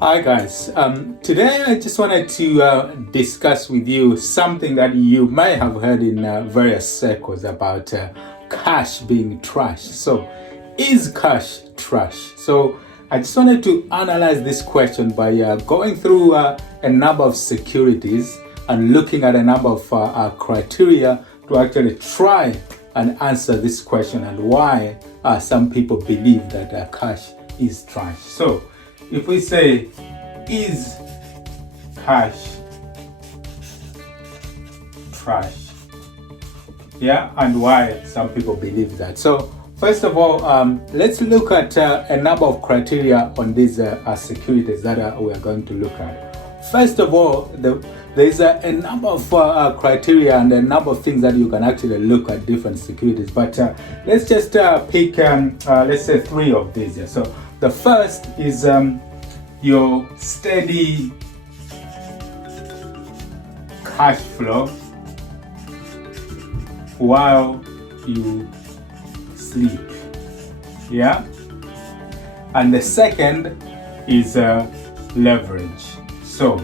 Hi guys, today I just wanted to discuss with you something that you may have heard in various circles about cash being trash. So, is cash trash? So, I just wanted to analyze this question by going through a number of securities and looking at a number of criteria to actually try and answer this question and why some people believe that cash is trash. So, if we say, is cash trash? Yeah, and why some people believe that. So, first of all, let's look at a number of criteria on these securities that we are going to look at. First of all, there's a number of criteria and a number of things that you can actually look at different securities. But let's just pick, let's say, three of these. Yeah. So, the first is your steady cash flow while you sleep. Yeah. And the second is leverage. So,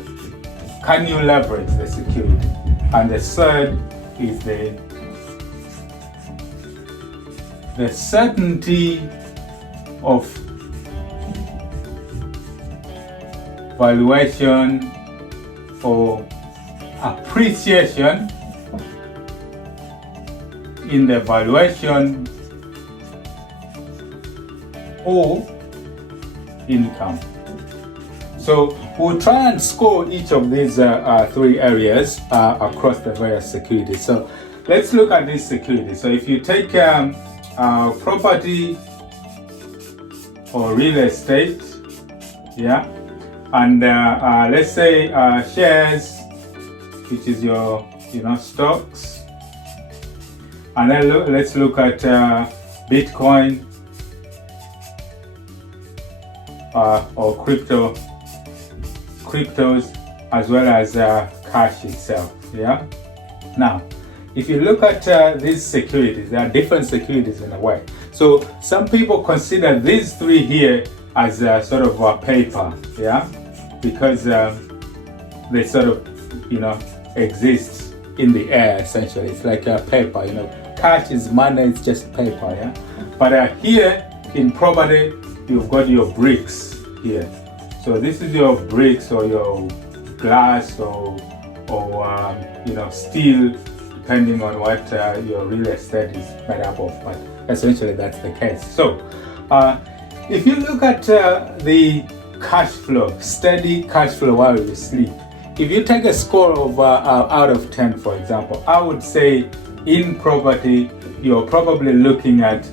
can you leverage the security? And the third is the certainty of valuation or appreciation in the valuation or income. So we'll try and score each of these three areas across the various securities. So let's look at these securities. So if you take property or real estate, yeah, and let's say shares, which is your stocks, and then let's look at Bitcoin or cryptos, as well as cash itself. Yeah. Now, if you look at these securities, there are different securities in a way. So some people consider these three here as sort of a paper, yeah, because they sort of exist in the air. Essentially, it's like a paper. Cash is money; it's just paper, yeah. But here in property, you've got your bricks here. So this is your bricks or your glass or steel, depending on what your real estate is made up of. But essentially, that's the case. So if you look at the cash flow, steady cash flow while you sleep, if you take a score of out of 10, for example, I would say in property, you're probably looking at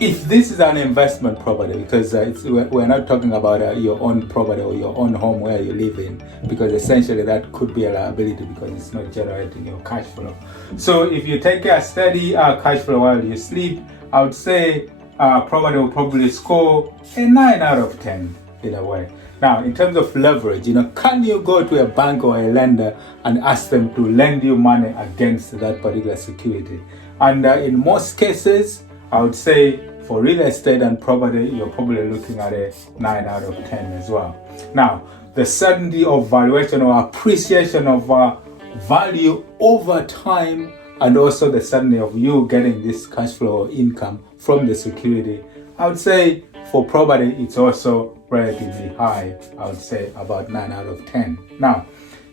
if this is an investment property, because we're not talking about your own property or your own home where you live in, because essentially that could be a liability because it's not generating your cash flow. So if you take a steady cash flow while you sleep, I would say property will probably score a 9 out of 10 in a way. Now, in terms of leverage, can you go to a bank or a lender and ask them to lend you money against that particular security? And in most cases, I would say for real estate and property, you're probably looking at a 9 out of 10 as well. Now, the certainty of valuation or appreciation of value over time, and also the certainty of you getting this cash flow or income from the security, I would say for property, it's also relatively high. I would say about 9 out of 10. Now,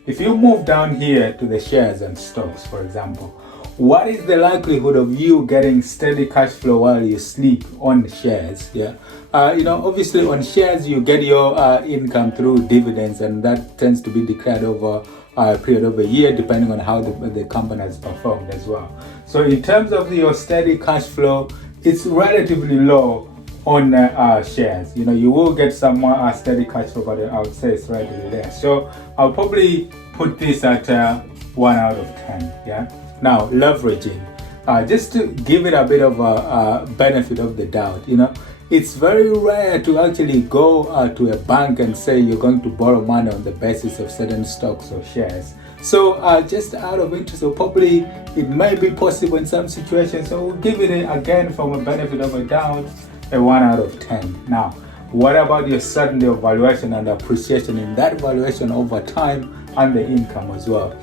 if you move down here to the shares and stocks, for example, what is the likelihood of you getting steady cash flow while you sleep on shares? Yeah, obviously on shares you get your income through dividends, and that tends to be declared over a period of a year, depending on how the company has performed as well. So in terms of your steady cash flow, it's relatively low on shares. You will get some steady cash flow, but I would say it's relatively less. So I'll probably put this at 1 out of 10. Yeah. Now, leveraging, just to give it a bit of a benefit of the doubt, it's very rare to actually go to a bank and say you're going to borrow money on the basis of certain stocks or shares. So just out of interest, or probably it may be possible in some situations, so we'll give it again from a benefit of a doubt, a 1 out of 10. Now, what about your certainty of valuation and appreciation in that valuation over time and the income as well?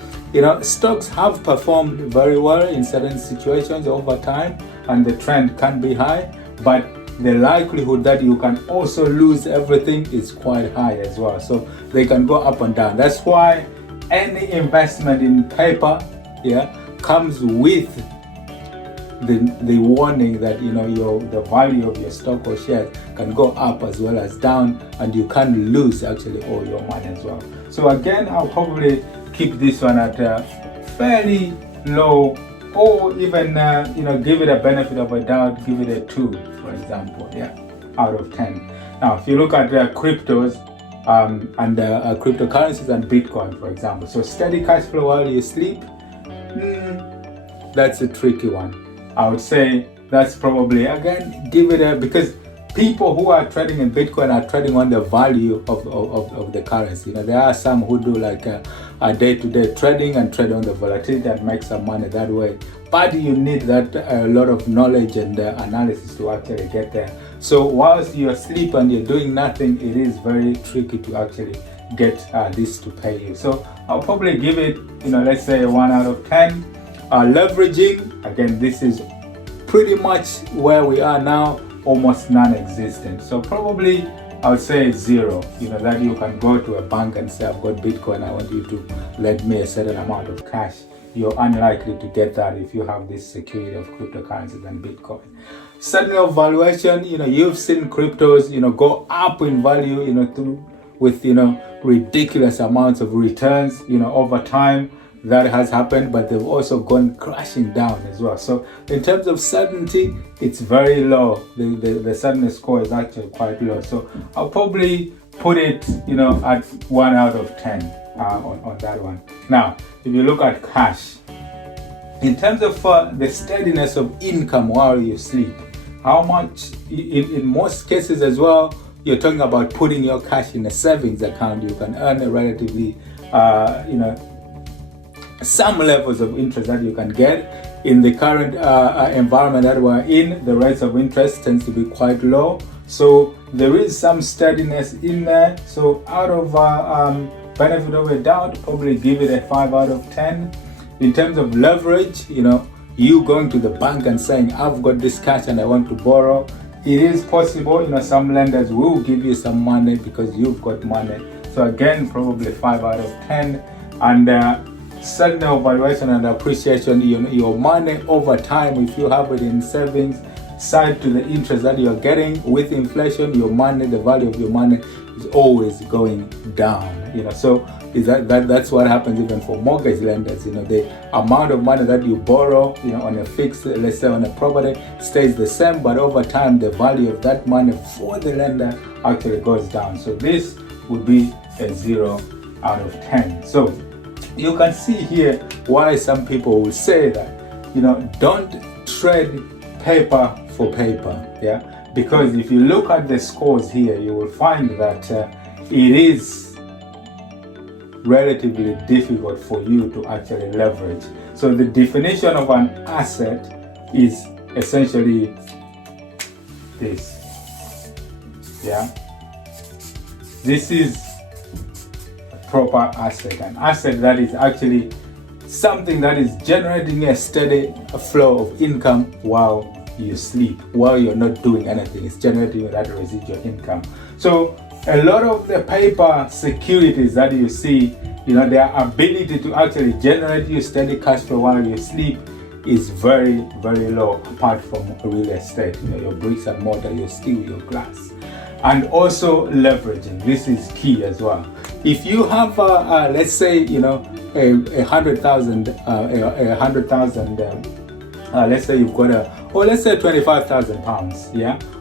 Stocks have performed very well in certain situations over time, and the trend can be high, but the likelihood that you can also lose everything is quite high as well. So they can go up and down. That's why any investment in paper, comes with the warning that the value of your stock or share can go up as well as down, and you can lose actually all your money as well. So again, I'll probably keep this one at fairly low, or even give it a benefit of a doubt, give it a 2, for example, out of 10. Now, if you look at cryptos and cryptocurrencies and Bitcoin, for example, so steady cash flow while you sleep, that's a tricky one. I would say that's probably, again, give it a, because people who are trading in Bitcoin are trading on the value of the currency. There are some who do like a day-to-day trading and trade on the volatility and make some money that way. But you need that a lot of knowledge and analysis to actually get there. So whilst you're asleep and you're doing nothing, it is very tricky to actually get this to pay you. So I'll probably give it, let's say a 1 out of 10. Leveraging, again, this is pretty much where we are now, almost non-existent. So probably I would say 0, that you can go to a bank and say, I've got Bitcoin, I want you to lend me a certain amount of cash. You're unlikely to get that if you have this security of cryptocurrencies and Bitcoin. Certainty of valuation, you've seen cryptos, go up in value, with, ridiculous amounts of returns, over time. That has happened, but they've also gone crashing down as well. So in terms of certainty, it's very low. The certainty score is actually quite low. So I'll probably put it, at 1 out of 10 on that one. Now, if you look at cash, in terms of the steadiness of income while you sleep, how much, in most cases as well, you're talking about putting your cash in a savings account. You can earn a relatively, some levels of interest that you can get. In the current environment that we're in, the rates of interest tends to be quite low, so there is some steadiness in there. So out of benefit of a doubt, probably give it a 5 out of 10. In terms of leverage, you going to the bank and saying, I've got this cash and I want to borrow, it is possible. Some lenders will give you some money because you've got money. So again, probably 5 out of 10. And certainty of valuation and appreciation, your money over time, if you have it in savings, side to the interest that you're getting with inflation, your money, the value of your money is always going down. So that's what happens even for mortgage lenders. The amount of money that you borrow, on a fixed, let's say on a property, stays the same, but over time the value of that money for the lender actually goes down. So this would be a 0 out of 10. So you can see here why some people will say that, don't trade paper for paper, because if you look at the scores here, you will find that it is relatively difficult for you to actually leverage. So the definition of an asset is essentially this, this is proper asset, an asset that is actually something that is generating a steady flow of income while you sleep, while you're not doing anything. It's generating that residual income. So a lot of the paper securities that you see, their ability to actually generate you steady cash flow while you sleep is very, very low, apart from real estate, your bricks and mortar, your steel, your glass. And also leveraging, this is key as well. If you have, let's say, a 100,000, let's say you've got or let's say 25,000 pounds,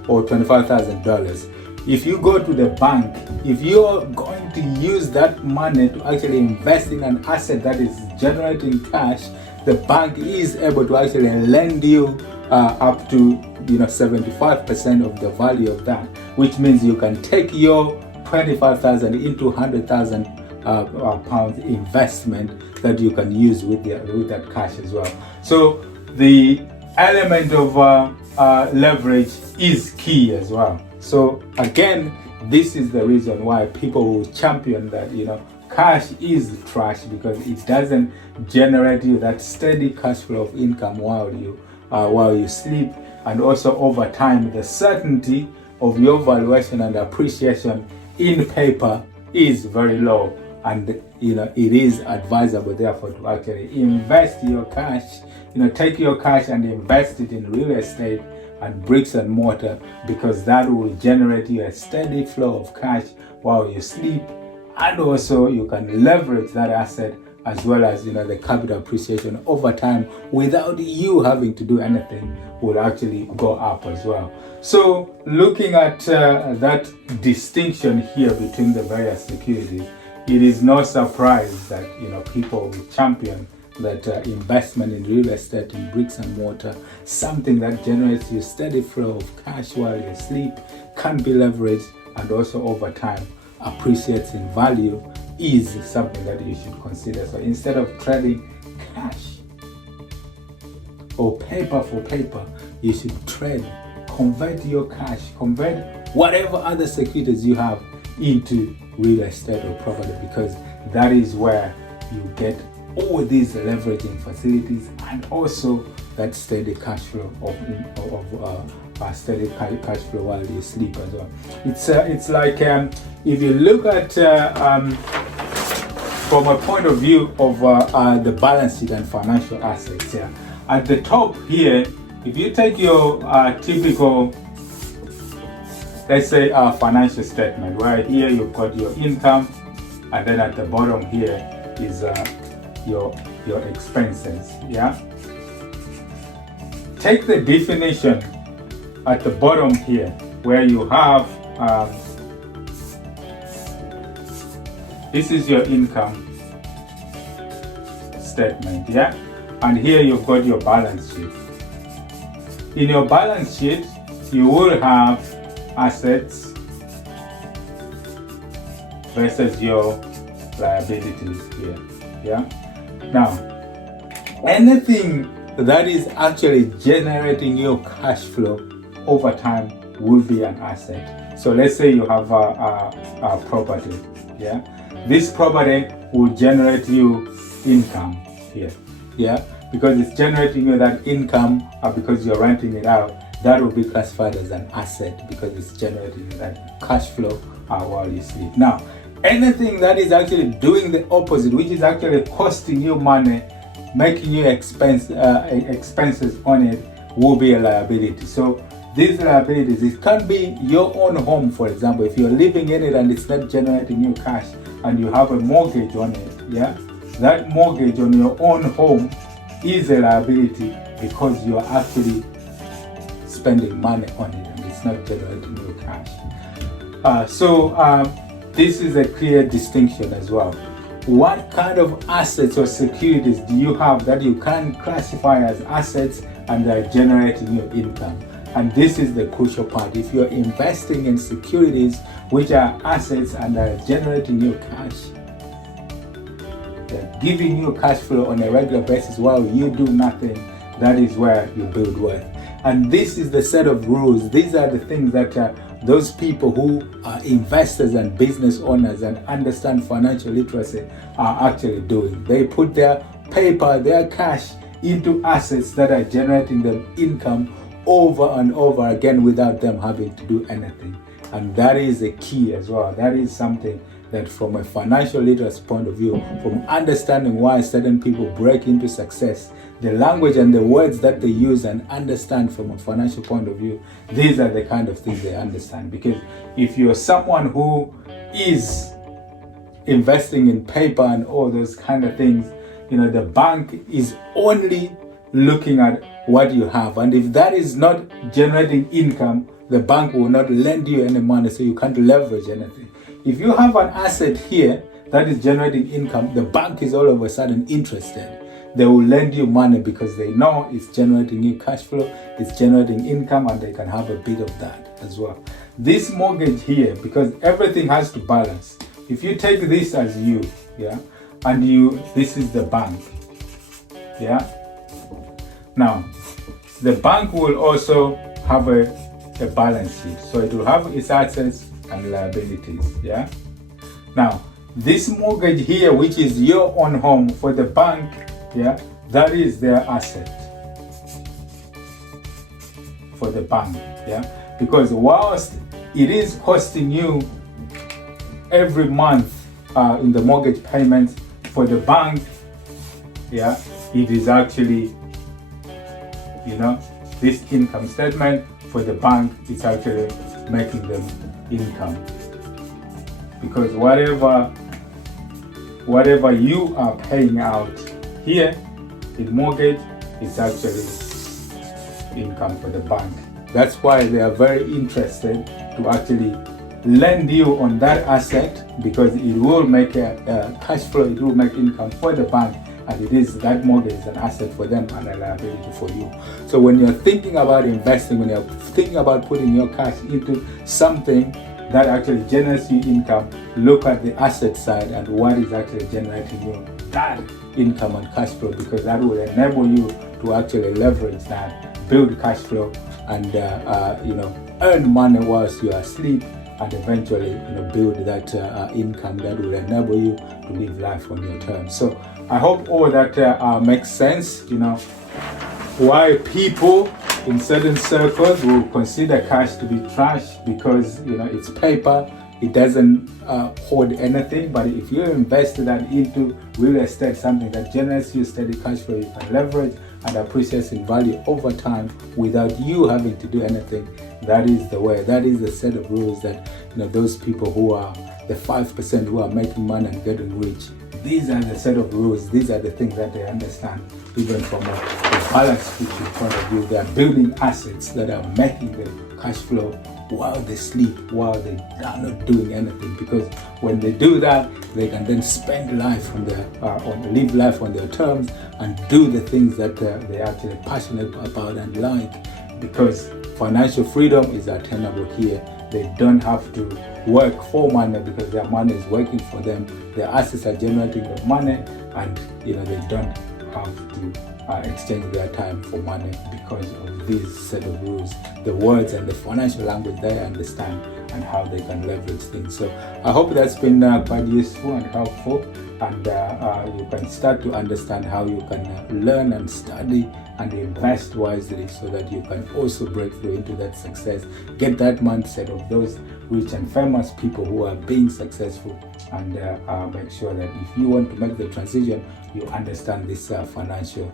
or $25,000. If you go to the bank, if you're going to use that money to actually invest in an asset that is generating cash, the bank is able to actually lend you up to 75% of the value of that, which means you can take your 25,000 into 100,000 pounds investment that you can use with that cash as well. So the element of leverage is key as well. So again, this is the reason why people will champion that, cash is trash, because it doesn't generate you that steady cash flow of income while you sleep. And also over time, the certainty of your valuation and appreciation in paper is very low. And it is advisable therefore to actually invest your cash, take your cash and invest it in real estate and bricks and mortar, because that will generate you a steady flow of cash while you sleep. And also you can leverage that asset as well as the capital appreciation over time without you having to do anything will actually go up as well. So looking at that distinction here between the various securities, it is no surprise that people will champion that investment in real estate and bricks and mortar, something that generates you steady flow of cash while you sleep, can be leveraged, and also over time appreciates in value, is something that you should consider. So instead of trading cash or paper for paper, you should convert your cash, convert whatever other securities you have into real estate or property, because that is where you get all these leveraging facilities and also that steady cash flow of steady cash flow while you sleep as well. It's like if you look at from a point of view of the balance sheet and financial assets. At the top here, if you take your typical, let's say, financial statement, where here you've got your income, and then at the bottom here is your expenses. Take the definition at the bottom here, where you have this is your income statement, and here you've got your balance sheet. In your balance sheet, you will have assets versus your liabilities here. Now, anything that is actually generating your cash flow over time will be an asset. So let's say you have a property. This property will generate you income here. Because it's generating you that income, because you're renting it out, that will be classified as an asset because it's generating that cash flow while you sleep. Now, anything that is actually doing the opposite, which is actually costing you money, making you expenses on it, will be a liability. So these liabilities, it can be your own home, for example. If you're living in it and it's not generating you cash and you have a mortgage on it, that mortgage on your own home is a liability because you're actually spending money on it and it's not generating you cash. So this is a clear distinction as well. What kind of assets or securities do you have that you can classify as assets and they're generating your income? And this is the crucial part. If you're investing in securities which are assets and are generating you cash, they're giving you cash flow on a regular basis while you do nothing, that is where you build wealth. And this is the set of rules. These are the things that those people who are investors and business owners and understand financial literacy are actually doing. They put their paper, their cash into assets that are generating them income over and over again without them having to do anything. And that is a key as well. That is something that from a financial literacy point of view, from understanding why certain people break into success, the language and the words that they use and understand from a financial point of view, these are the kind of things they understand. Because if you're someone who is investing in paper and all those kind of things, the bank is only looking at what you have. And if that is not generating income, the bank will not lend you any money, so you can't leverage anything. If you have an asset here that is generating income, the bank is all of a sudden interested. They will lend you money because they know it's generating you cash flow, it's generating income, and they can have a bit of that as well. This mortgage here, because everything has to balance. If you take this as you, and this is the bank, Now, the bank will also have a a balance sheet. So it will have its assets and liabilities. Yeah. Now, this mortgage here, which is your own home for the bank, yeah, that is their asset for the bank. Yeah. Because whilst it is costing you every month in the mortgage payments, for the bank, yeah, it is actually, this income statement for the bank is actually making them income, because whatever you are paying out here in mortgage is actually income for the bank. That's why they are very interested to actually lend you on that asset, because it will make a cash flow, it will make income for the bank, and it is that mortgage is an asset for them and a liability for you. So when you're thinking about investing, when you're thinking about putting your cash into something that actually generates you income, look at the asset side and what is actually generating you that income and cash flow, because that will enable you to actually leverage that, build cash flow, and earn money whilst you are asleep, and eventually build that income that will enable you to live life on your terms. So I hope all that makes sense. Why people in certain circles will consider cash to be trash, because it's paper, it doesn't hold anything. But if you invest that into real estate, something that generates you steady cash flow, you can leverage and appreciate in value over time without you having to do anything. That is the way, that is the set of rules that those people who are the 5% who are making money and getting rich, these are the set of rules, these are the things that they understand. Even from a balance sheet point of view, they are building assets that are making them cash flow while they sleep, while they are not doing anything. Because when they do that, they can then spend life on their, live life on their terms, and do the things that they're actually passionate about and like. Because financial freedom is attainable here. They don't have to work for money, because their money is working for them. Their assets are generating the money, and they don't have to exchange their time for money because of these set of rules, the words and the financial language they understand, and how they can leverage things. So I hope that's been quite useful and helpful, and you can start to understand how you can learn and study and invest wisely, so that you can also break through into that success, get that mindset of those rich and famous people who are being successful, and make sure that if you want to make the transition, you understand this financial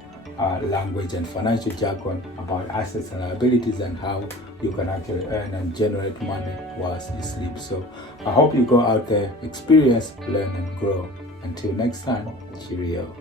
language and financial jargon about assets and liabilities, and how you can actually earn and generate money whilst you sleep. So I hope you go out there, experience, learn and grow. Until next time, cheerio.